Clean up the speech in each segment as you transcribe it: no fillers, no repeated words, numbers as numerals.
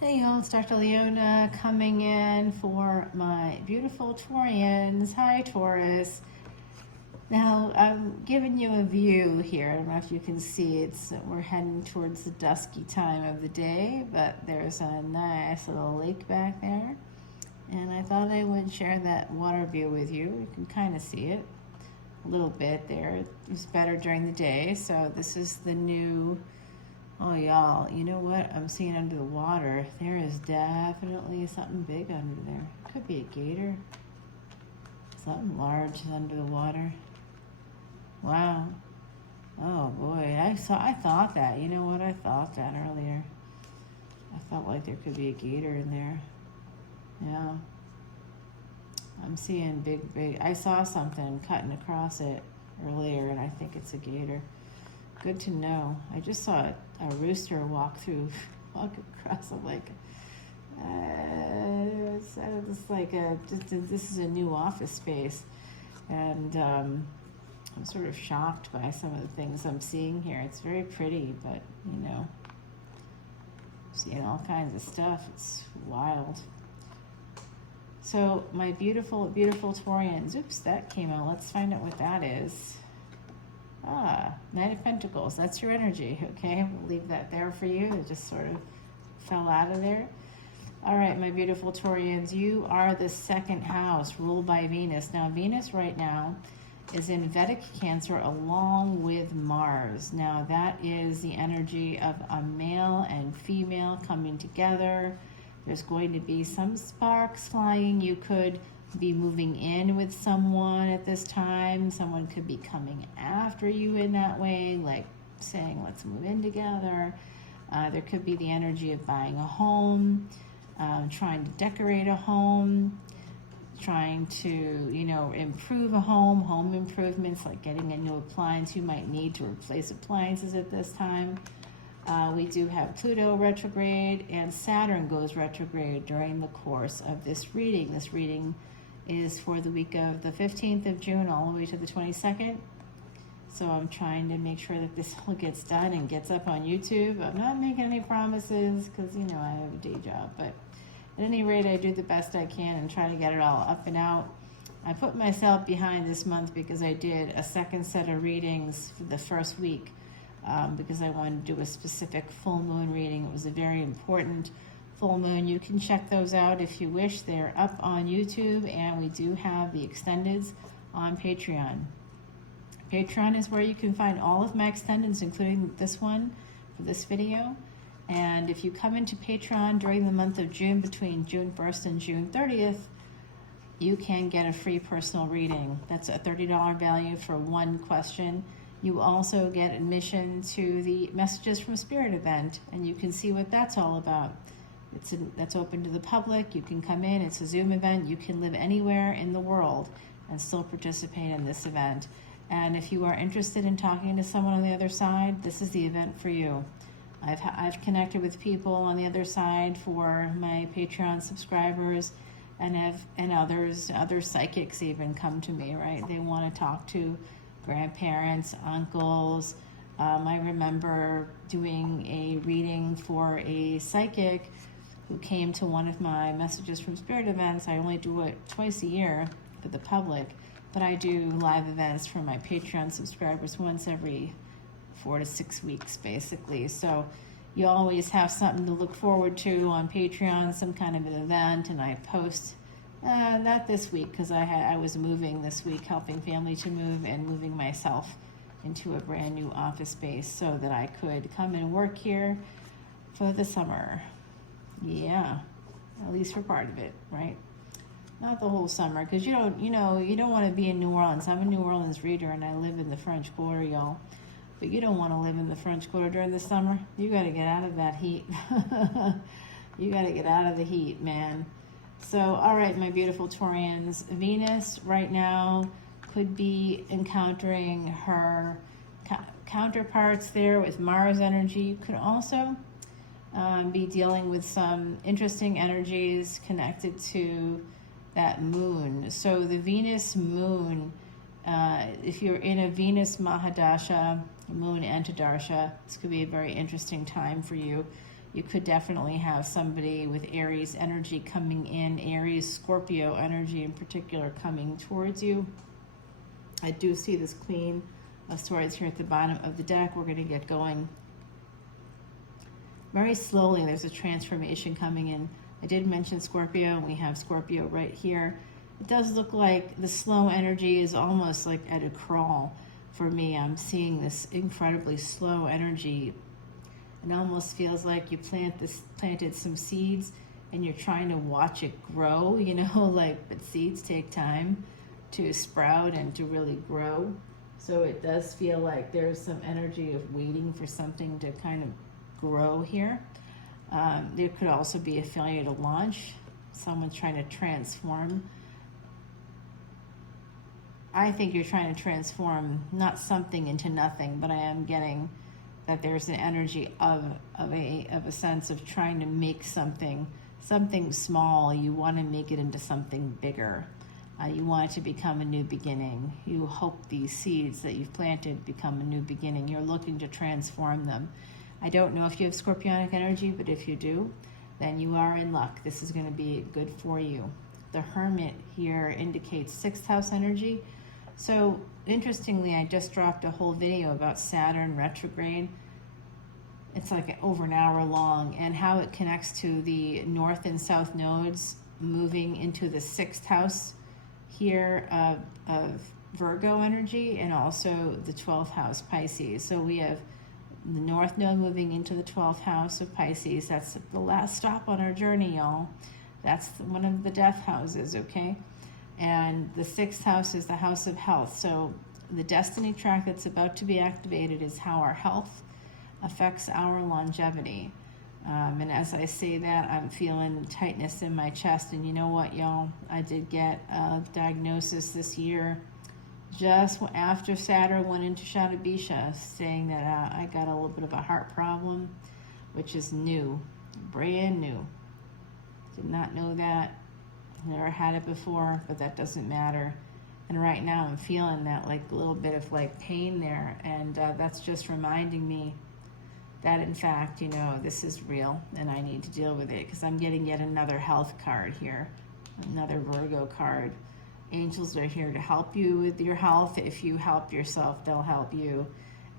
Hey y'all, it's Dr. Leona coming in for my beautiful Taurians. Hi Taurus. Now I'm giving you a view here. I don't know if you can see we're heading towards the dusky time of the day, but there's a nice little lake back there. And I thought I would share that water view with you. You can kind of see it a little bit there. It was better during the day, so this is the new. Oh, y'all, you know what I'm seeing under the water? There is definitely something big under there. Could be a gator. Something large is under the water. Wow. Oh, boy. I thought that. You know what? I thought that earlier. I felt like there could be a gator in there. Yeah. I'm seeing big. I saw something cutting across it earlier, and I think it's a gator. Good to know. I just saw a rooster walk across. I'm like, this is a new office space, and I'm sort of shocked by some of the things I'm seeing here. It's very pretty, but seeing all kinds of stuff. It's wild. So my beautiful, beautiful Taurians. Oops, that came out. Let's find out what that is. Knight of Pentacles, that's your energy, okay? We'll leave that there for you. It just sort of fell out of there. All right, my beautiful Taurians, you are the second house ruled by Venus. Now, Venus right now is in Vedic Cancer along with Mars. Now, that is the energy of a male and female coming together. There's going to be some sparks flying. You could be moving in with someone at this time. Someone could be coming after you in that way, like saying, let's move in together. There could be the energy of buying a home, trying to decorate a home, trying to, improve a home improvements, like getting a new appliance. You might need to replace appliances at this time. We do have Pluto retrograde and Saturn goes retrograde during the course of this reading. This reading is for the week of the 15th of June all the way to the 22nd. So I'm trying to make sure that this all gets done and gets up on YouTube. I'm not making any promises because, I have a day job. But at any rate, I do the best I can and try to get it all up and out. I put myself behind this month because I did a second set of readings for the first week because I wanted to do a specific full moon reading. It was a very important full moon. You can check those out if you wish. They're up on YouTube, and we do have the extendeds on Patreon. Patreon is where you can find all of my extendeds, including this one for this video. And if you come into Patreon during the month of June, between June 1st and June 30th, you can get a free personal reading. That's a $30 value for one question. You also get admission to the Messages from Spirit event, and you can see what that's all about. That's open to the public. You can come in. It's a Zoom event. You can live anywhere in the world and still participate in this event. And if you are interested in talking to someone on the other side, this is the event for you. I've connected with people on the other side for my Patreon subscribers, and other psychics even come to me, right? They want to talk to grandparents, uncles. I remember doing a reading for a psychic who came to one of my Messages from Spirit events. I only do it twice a year for the public, but I do live events for my Patreon subscribers once every 4 to 6 weeks, basically. So you always have something to look forward to on Patreon, some kind of an event, and I post, not this week, because I was moving this week, helping family to move and moving myself into a brand new office space so that I could come and work here for the summer. Yeah, at least for part of it, right? Not the whole summer, because you don't want to be in New Orleans. I'm a New Orleans reader, and I live in the French Quarter, y'all. But you don't want to live in the French Quarter during the summer. You got to get out of that heat. You got to get out of the heat, man. So, all right, my beautiful Taurians, Venus right now could be encountering her counterparts there with Mars energy. You could also be dealing with some interesting energies connected to that moon. So the Venus moon, if you're in a Venus Mahadasha, moon Antidarsha, this could be a very interesting time for you. You could definitely have somebody with Aries energy coming in, Aries, Scorpio energy in particular coming towards you. I do see this Queen of Swords here at the bottom of the deck. We're going to get going very slowly. There's a transformation coming in. I did mention Scorpio, and we have Scorpio right here. It does look like the slow energy is almost like at a crawl for me. I'm seeing this incredibly slow energy. It almost feels like you planted some seeds and you're trying to watch it grow, you know, like, but seeds take time to sprout and to really grow. So it does feel like there's some energy of waiting for something to kind of grow here. There could also be a failure to launch. Someone's trying to transform. I think you're trying to transform not something into nothing, but I am getting that there's an energy of a sense of trying to make something small. You want to make it into something bigger. You want it to become a new beginning. You hope these seeds that you've planted become a new beginning. You're looking to transform them. I don't know if you have Scorpionic energy, but if you do, then you are in luck. This is going to be good for you. The Hermit here indicates 6th house energy. So interestingly, I just dropped a whole video about Saturn retrograde. It's like over an hour long, and how it connects to the north and south nodes moving into the 6th house here of Virgo energy, and also the 12th house Pisces. So we have the north node moving into the 12th house of Pisces. That's the last stop on our journey, y'all. That's one of the death houses, okay? And the 6th house is the house of health. So the destiny track that's about to be activated is how our health affects our longevity. And as I say that, I'm feeling tightness in my chest. And you know what, y'all? I did get a diagnosis this year, just after Saturn went into Shadabisha, saying that I got a little bit of a heart problem, which is new, brand new. Did not know that. Never had it before, but that doesn't matter. And right now I'm feeling that like a little bit of like pain there, and that's just reminding me that in fact, you know, this is real and I need to deal with it, because I'm getting yet another health card here, another Virgo card. Angels are here to help you with your health. If you help yourself, they'll help you.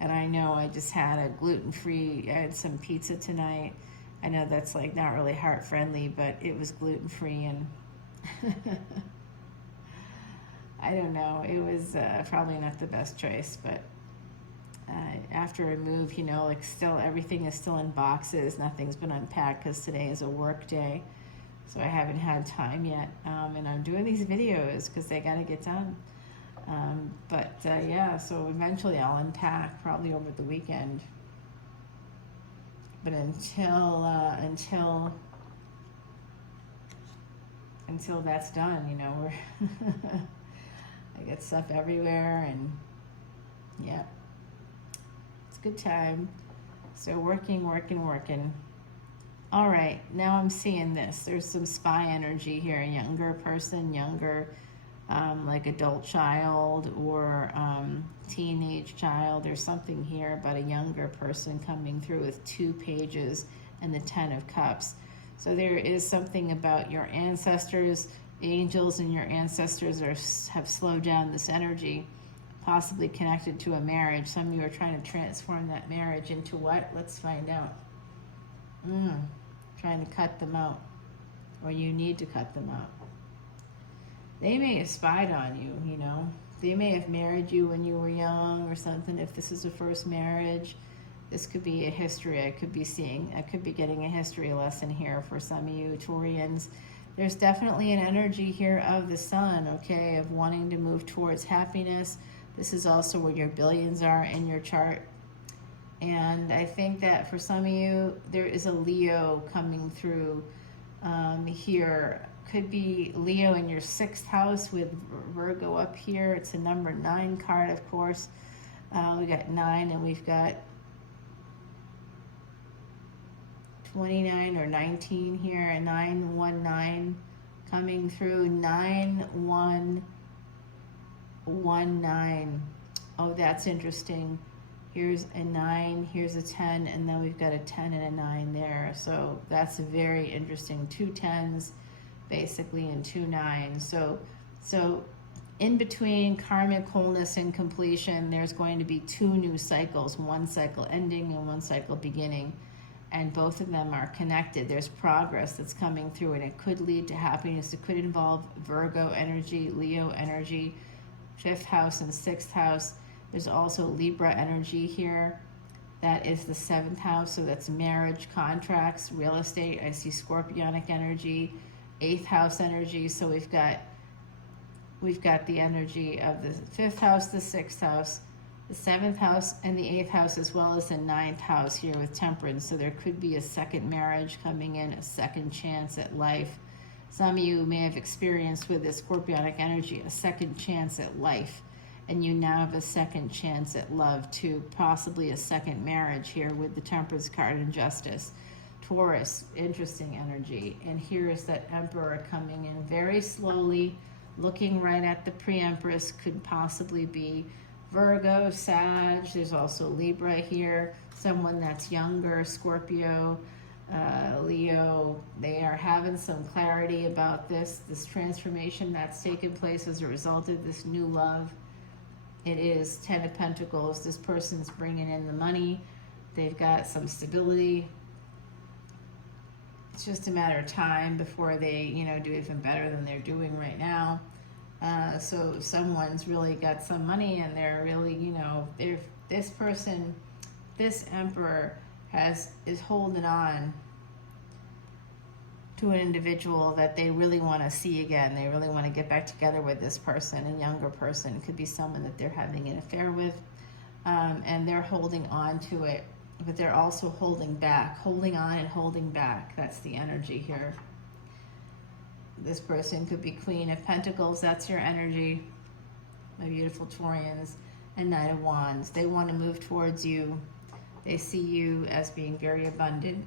And I know I just had a gluten-free, I had some pizza tonight. I know that's like not really heart friendly, but it was gluten-free, and I don't know, it was probably not the best choice, but after I move, you know, like still everything is still in boxes. Nothing's been unpacked because today is a work day. So I haven't had time yet. And I'm doing these videos because they got to get done. Yeah, so eventually I'll unpack probably over the weekend. But until that's done, you know, we're I get stuff everywhere, and yeah. Good time. So working. All right, now I'm seeing this. There's some spy energy here. A younger person, like adult child or teenage child. There's something here about a younger person coming through with 2 pages and the 10 of Cups. So there is something about your ancestors, angels, and your ancestors have slowed down this energy. Possibly connected to a marriage. Some of you are trying to transform that marriage into what? Let's find out. Trying to cut them out. Or you need to cut them out. They may have spied on you, you know. They may have married you when you were young or something. If this is a first marriage, this could be a history I could be getting a history lesson here for some of you Taurians. There's definitely an energy here of the sun, okay, of wanting to move towards happiness. This is also where your billions are in your chart. And I think that for some of you, there is a Leo coming through here. Could be Leo in your 6th house with Virgo up here. It's a number 9 card, of course. We got 9, and we've got 29 or 19 here, and 919 coming through. 9119. Oh, that's interesting. Here's a 9, here's a 10, and then we've got a 10 and a 9 there. So that's very interesting. 2 10s basically and 2 9s. So in between karmic wholeness and completion, there's going to be 2 new cycles, one cycle ending and one cycle beginning. And both of them are connected. There's progress that's coming through, and it could lead to happiness. It could involve Virgo energy, Leo energy, 5th house and 6th house. There's also Libra energy here. That is the 7th house, so that's marriage, contracts, real estate. I see Scorpionic energy, 8th house energy. So we've got the energy of the 5th house, the 6th house, the 7th house, and the 8th house, as well as the 9th house here with Temperance. So there could be a second marriage coming in, a second chance at life. Some of you may have experienced with this Scorpionic energy a second chance at life, and you now have a second chance at love too, possibly a second marriage here with the Temperance card and Justice. Taurus, interesting energy. And here is that Emperor coming in very slowly, looking right at the pre-Empress. Could possibly be Virgo, Sag. There's also Libra here, someone that's younger, Scorpio, Leo. They are having some clarity about this transformation that's taken place as a result of this new love. It is 10 of Pentacles. This person's bringing in the money. They've got some stability. It's just a matter of time before they, do even better than they're doing right now. So someone's really got some money, and they're really, this person, this Emperor is holding on to an individual that they really want to see again. They really want to get back together with this person, a younger person. It could be someone that they're having an affair with, and they're holding on to it, but they're also holding on and holding back. That's the energy here. This person could be Queen of Pentacles. That's your energy, my beautiful Taurians. And Knight of Wands. They want to move towards you. They see you as being very abundant.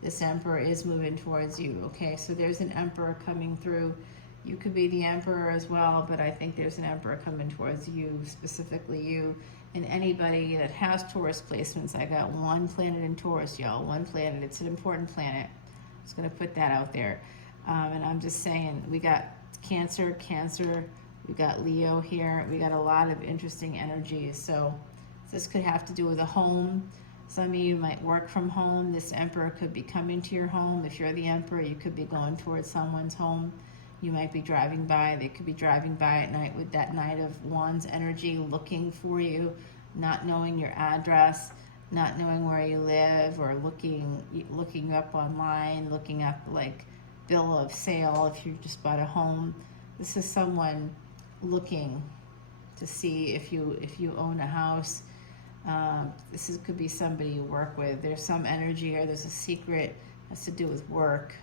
This Emperor is moving towards you, okay? So there's an Emperor coming through. You could be the Emperor as well, but I think there's an Emperor coming towards you, specifically you. And anybody that has Taurus placements, I got one planet in Taurus, y'all. One planet. It's an important planet. I'm just going to put that out there. And I'm just saying, we got Cancer, we got Leo here. We got a lot of interesting energies. So this could have to do with a home. Some of you might work from home. This Emperor could be coming to your home. If you're the Emperor, you could be going towards someone's home. You might be driving by. They could be driving by at night with that Knight of Wands energy, looking for you, not knowing your address, not knowing where you live, or looking up online, looking up like bill of sale if you just bought a home. This is someone looking to see if you own a house. Could be somebody you work with. There's some energy here. There's a secret, has to do with work,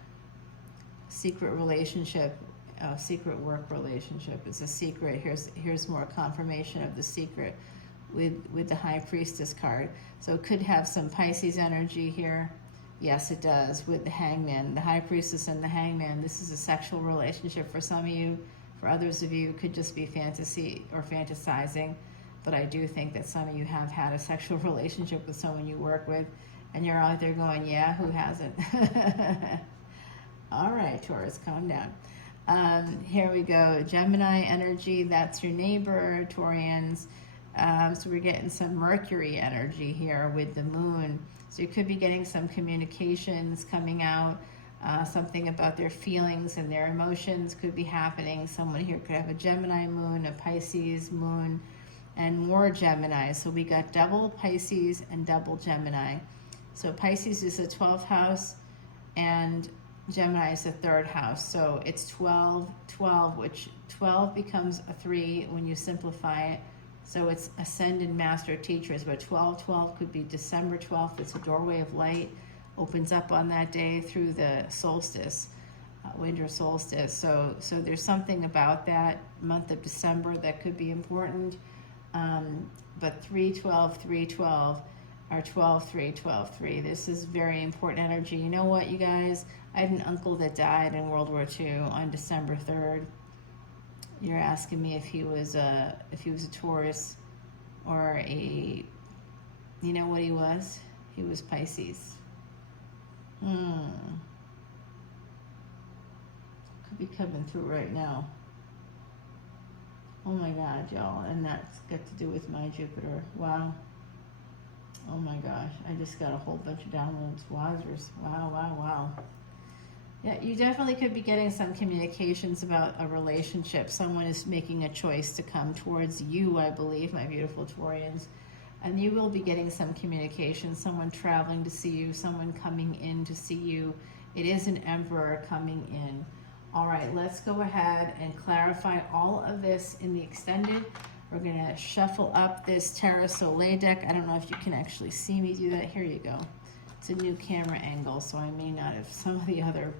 secret relationship, secret work relationship. It's a secret. Here's more confirmation of the secret with the High Priestess card. So it could have some Pisces energy here. Yes, it does, with the Hangman, the High Priestess and the Hangman. This is a sexual relationship for some of you. For others of you, it could just be fantasy or fantasizing. But I do think that some of you have had a sexual relationship with someone you work with, and you're out there going, yeah, who hasn't? All right, Taurus, calm down. Here we go. Gemini energy, that's your neighbor, Taurians. So we're getting some Mercury energy here with the moon. So you could be getting some communications coming out, something about their feelings and their emotions could be happening. Someone here could have a Gemini moon, a Pisces moon, and more Gemini. So we got double Pisces and double Gemini. So Pisces is the 12th house, and Gemini is the 3rd house. So it's 12, 12, which 12 becomes a 3 when you simplify it. So it's Ascendant Master Teachers, but 12/12 could be December 12th. It's a doorway of light, opens up on that day through the solstice, winter solstice. So there's something about that month of December that could be important. But 3/12, 3/12, or 12/3, 12/3. This is very important energy. You know what, you guys? I had an uncle that died in World War II on December 3rd. You're asking me if he was a Taurus or a You know what he was? He was Pisces. Could be coming through right now. Oh my God, y'all. And that's got to do with my Jupiter. Wow. Oh my gosh. I just got a whole bunch of downloads. Wowzers. Wow, wow, wow. Yeah, you definitely could be getting some communications about a relationship. Someone is making a choice to come towards you, I believe, my beautiful Taurians. And you will be getting some communication. Someone traveling to see you, someone coming in to see you. It is an emperor coming in. All right, let's go ahead and clarify all of this in the extended. We're going to shuffle up this Terra Soleil deck. I don't know if you can actually see me do that. Here you go. It's a new camera angle, so I may not have, some of the other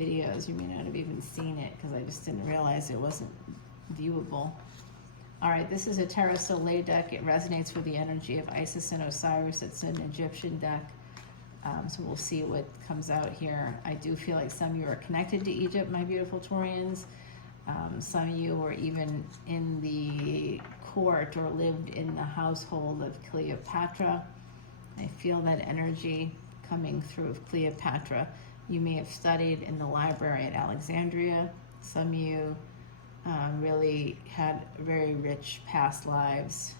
videos, you may not have even seen it because I just didn't realize it wasn't viewable. All right, this is a Terra Soleil deck. It resonates with the energy of Isis and Osiris. It's an Egyptian deck. So we'll see what comes out here. I do feel like some of you are connected to Egypt, my beautiful Taurians. Some of you are even in the court or lived in the household of Cleopatra. I feel that energy coming through of Cleopatra. You may have studied in the library at Alexandria. Some of you really had very rich past lives.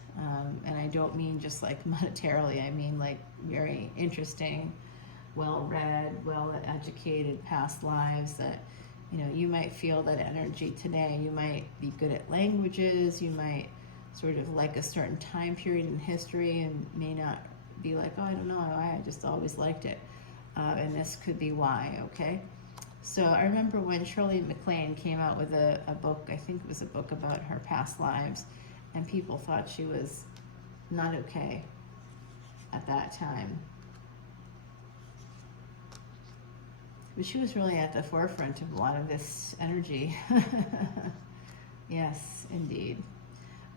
And I don't mean just like monetarily, I mean like very interesting, well-read, well-educated past lives that, you know, you might feel that energy today. You might be good at languages, you might sort of like a certain time period in history and may not be like, oh, I don't know, I just always liked it. And this could be why, okay? So I remember when Shirley MacLaine came out with a book, I think it was a book about her past lives, and people thought she was not okay at that time. But she was really at the forefront of a lot of this energy. Yes, indeed.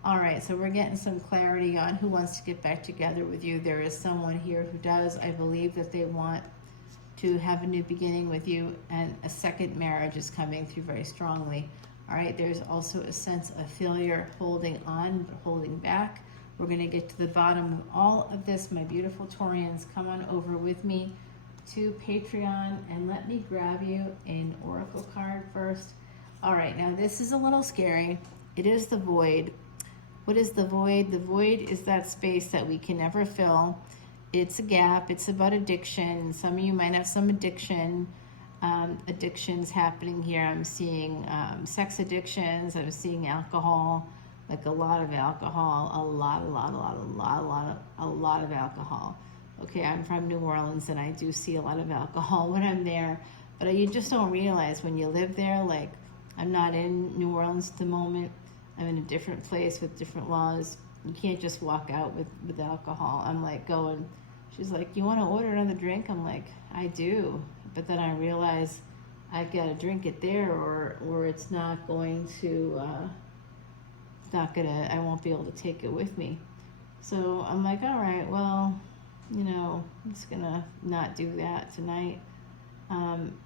All right, so we're getting some clarity on who wants to get back together with you. There is someone here who does. I believe that they want to have a new beginning with you, and a second marriage is coming through very strongly. All right, there's also a sense of failure, holding on, holding back. We're going to get to the bottom of all of this, my beautiful Taurians. Come on over with me to Patreon, and let me grab you an oracle card first. All right, now this is a little scary. It is the void. What is the void? The void is that space that we can never fill. It's a gap. It's about addiction. Some of you might have some addictions happening here. I'm seeing sex addictions. I'm seeing alcohol, like a lot of alcohol, a lot of alcohol. Okay, I'm from New Orleans, and I do see a lot of alcohol when I'm there, but you just don't realize when you live there. Like, I'm not in New Orleans at the moment. I'm in a different place with different laws. You can't just walk out with alcohol. I'm like going, she's like, you want to order another drink? I'm like, I do. But then I realize I've got to drink it there, or it's not going to, I won't be able to take it with me. So I'm like, all right, well, you know, I'm just going to not do that tonight. And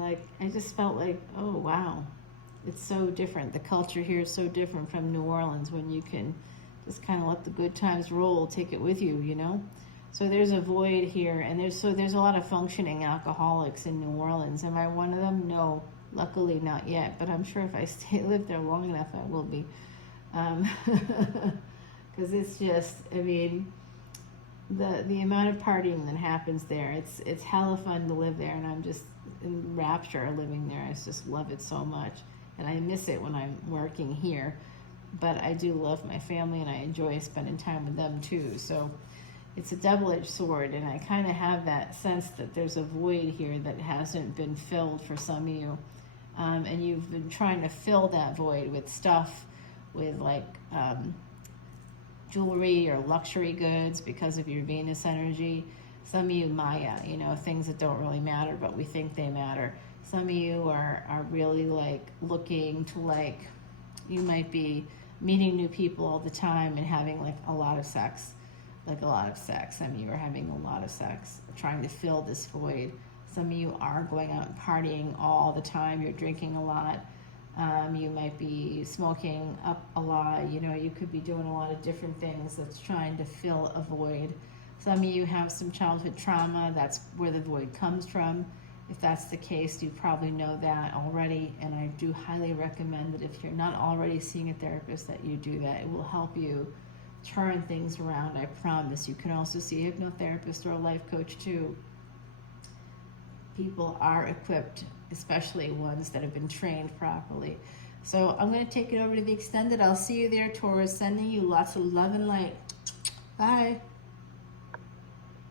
like, I just felt like, oh, wow. It's so different. The culture here is so different from New Orleans, when you can just kind of let the good times roll, take it with you, you know? So there's a void here, and there's a lot of functioning alcoholics in New Orleans. Am I one of them? No, luckily not yet, but I'm sure if I live there long enough, I will be. Because it's just, I mean, the amount of partying that happens there, it's hella fun to live there, and I'm just in rapture living there. I just love it so much. And I miss it when I'm working here, but I do love my family, and I enjoy spending time with them too. So it's a double-edged sword, and I kind of have that sense that there's a void here that hasn't been filled for some of you, and you've been trying to fill that void with stuff, with like jewelry or luxury goods because of your Venus energy. Some of you Maya, you know, things that don't really matter, but we think they matter. Some of you are really like looking to, like, you might be meeting new people all the time and having like a lot of sex. Some of you are having a lot of sex, trying to fill this void. Some of you are going out and partying all the time. You're drinking a lot. You might be smoking up a lot. You know, you could be doing a lot of different things that's trying to fill a void. Some of you have some childhood trauma. That's where the void comes from. If that's the case, you probably know that already, and I do highly recommend that if you're not already seeing a therapist, that you do that. It will help you turn things around, I promise. You can also see a hypnotherapist or a life coach too. People are equipped, especially ones that have been trained properly. So I'm going to take it over to the extended. I'll see you there, Taurus. Sending you lots of love and light. Bye.